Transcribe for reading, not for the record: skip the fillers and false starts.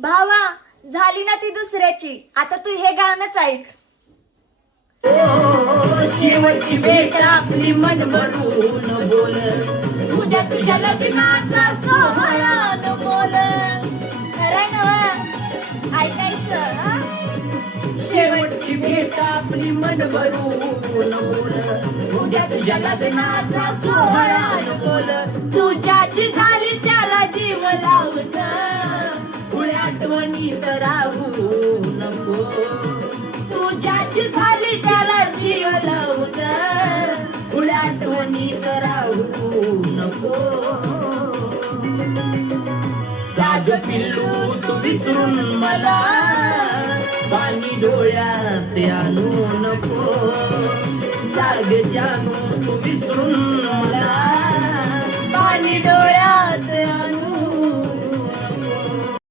भावा, झाली ना ती दुसऱ्याची, आता तू हे गाणंच ऐक. शेवटची भेट आपली मन भरून बोल, उद्या तुझ्या लग्नाचा सोहळा बोल. खरंय ना, ऐकायचं हा? शेवटची भेट आपली मन भरून बोल, उद्या तुझ्या लग्नाचा सोहळा बोल. तुझ्याची झाली त्याला जीव लावत, पुढे आठवणीत राहू नको. तुझ्याची झाली त्याला जीव लावत, पुढे आठवणीत राहू नको. जाग पिल्लू तू विसरून मला, पाणी डोळ्यात आणू नको. जाग जानू तू विसरून मला, पाणी डोळ्यात आणू